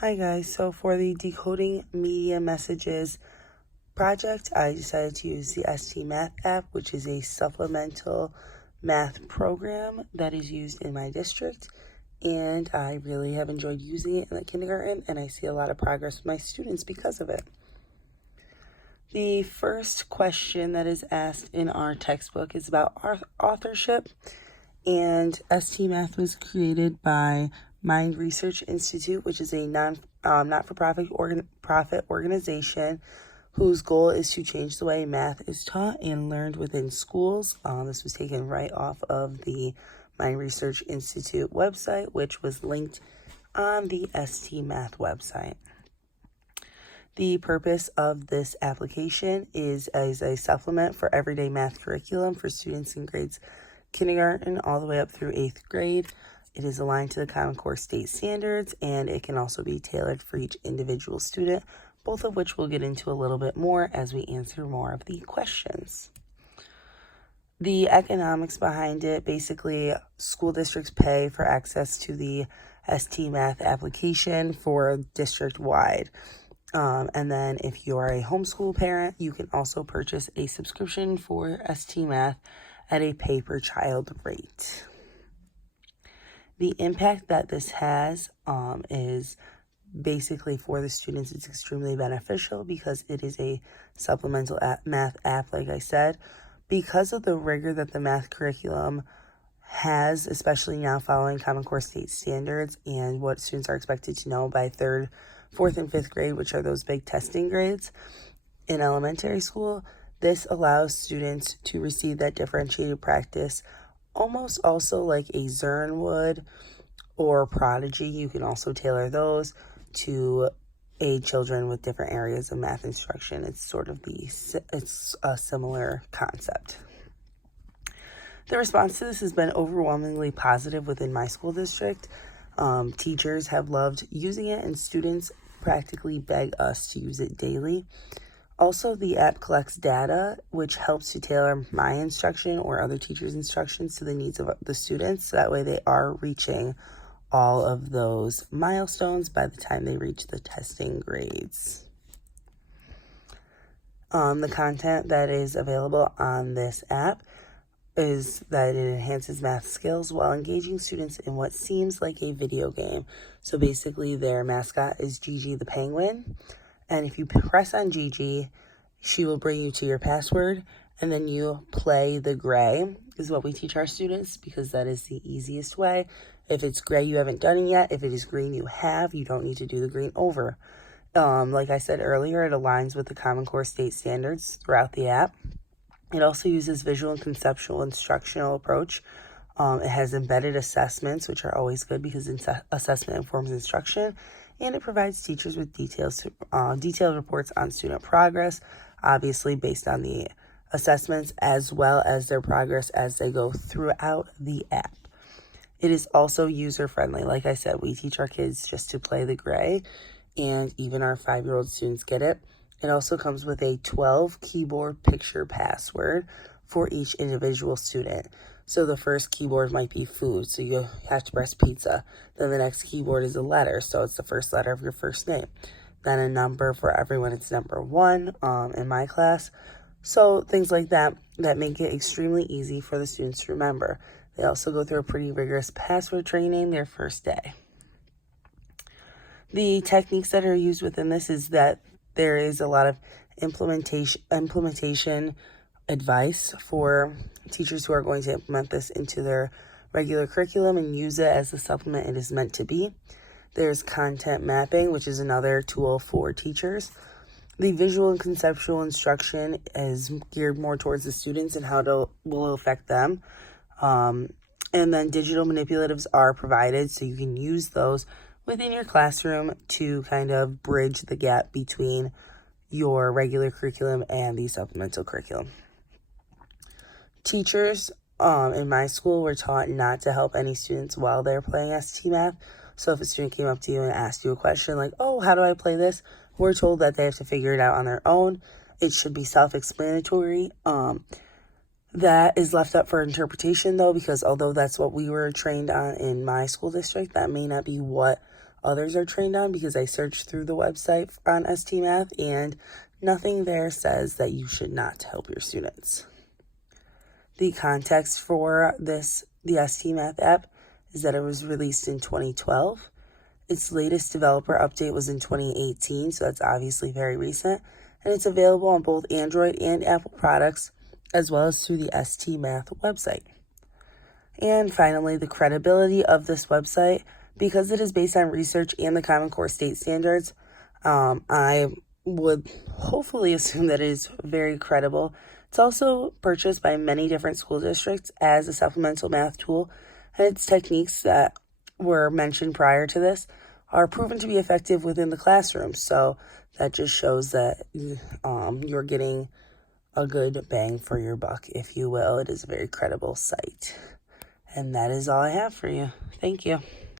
Hi guys, so for the Decoding Media Messages project, I decided to use the ST Math app, which is a supplemental math program that is used in my district. And I really have enjoyed using it in the kindergarten, and I see a lot of progress with my students because of it. The first question that is asked in our textbook is about authorship, and ST Math was created by Mind Research Institute, which is a not-for-profit organization whose goal is to change the way math is taught and learned within schools. This was taken right off of the Mind Research Institute website, which was linked on the ST Math website. The purpose of this application is as a supplement for everyday math curriculum for students in grades kindergarten all the way up through 8th grade. It is aligned to the Common Core state standards, and it can also be tailored for each individual student, both of which we'll get into a little bit more as we answer more of the questions. The economics behind it, basically school districts pay for access to the ST Math application for district-wide. And then if you are a homeschool parent, you can also purchase a subscription for ST Math at a pay-per-child rate. The impact that this has is basically for the students, it's extremely beneficial because it is a supplemental math app, like I said. Because of the rigor that the math curriculum has, especially now following Common Core state standards and what students are expected to know by 3rd, 4th, and 5th grade, which are those big testing grades in elementary school, this allows students to receive that differentiated practice almost also like a Zern would or Prodigy. You can also tailor those to aid children with different areas of math instruction. It's a similar concept. The response to this has been overwhelmingly positive within my school district. Teachers have loved using it, and students practically beg us to use it daily. Also, the app collects data, which helps to tailor my instruction or other teachers' instructions to the needs of the students. So that way they are reaching all of those milestones by the time they reach the testing grades. The content that is available on this app is that it enhances math skills while engaging students in what seems like a video game. So basically, their mascot is Gigi the Penguin. And if you press on Gigi, she will bring you to your password, and then you play the gray, is what we teach our students, because that is the easiest way. If it's gray, you haven't done it yet. If it is green, you have. You don't need to do the green over. Like I said earlier, it aligns with the Common Core state standards throughout the app. It also uses visual and conceptual instructional approach. It has embedded assessments, which are always good because assessment informs instruction, and it provides teachers with detailed reports on student progress, obviously based on the assessments as well as their progress as they go throughout the app. It is also user-friendly. Like I said, we teach our kids just to play the gray, and even our 5-year-old students get it. It also comes with a 12 keyboard picture password for each individual student. So the first keyboard might be food, so you have to press pizza. Then the next keyboard is a letter, so it's the first letter of your first name. Then a number for everyone, it's number 1 in my class. So things like that make it extremely easy for the students to remember. They also go through a pretty rigorous password training their first day. The techniques that are used within this is that there is a lot of implementation advice for teachers who are going to implement this into their regular curriculum and use it as the supplement it is meant to be. There's content mapping, which is another tool for teachers. The visual and conceptual instruction is geared more towards the students and how it will affect them. And then digital manipulatives are provided, so you can use those within your classroom to kind of bridge the gap between your regular curriculum and the supplemental curriculum. Teachers in my school were taught not to help any students while they're playing ST Math. So if a student came up to you and asked you a question like, oh, how do I play this? We're told that they have to figure it out on their own. It should be self-explanatory. That is left up for interpretation, though, because although that's what we were trained on in my school district, that may not be what others are trained on, because I searched through the website on ST Math and nothing there says that you should not help your students. The context for the ST Math app is that it was released in 2012. Its latest developer update was in 2018, so that's obviously very recent, and it's available on both Android and Apple products, as well as through the ST Math website. And finally, the credibility of this website, because it is based on research and the Common Core state standards, I would hopefully assume that it is very credible. It's also purchased by many different school districts as a supplemental math tool, and its techniques that were mentioned prior to this are proven to be effective within the classroom. So that just shows that you're getting a good bang for your buck, if you will. It is a very credible site. And that is all I have for you. Thank you.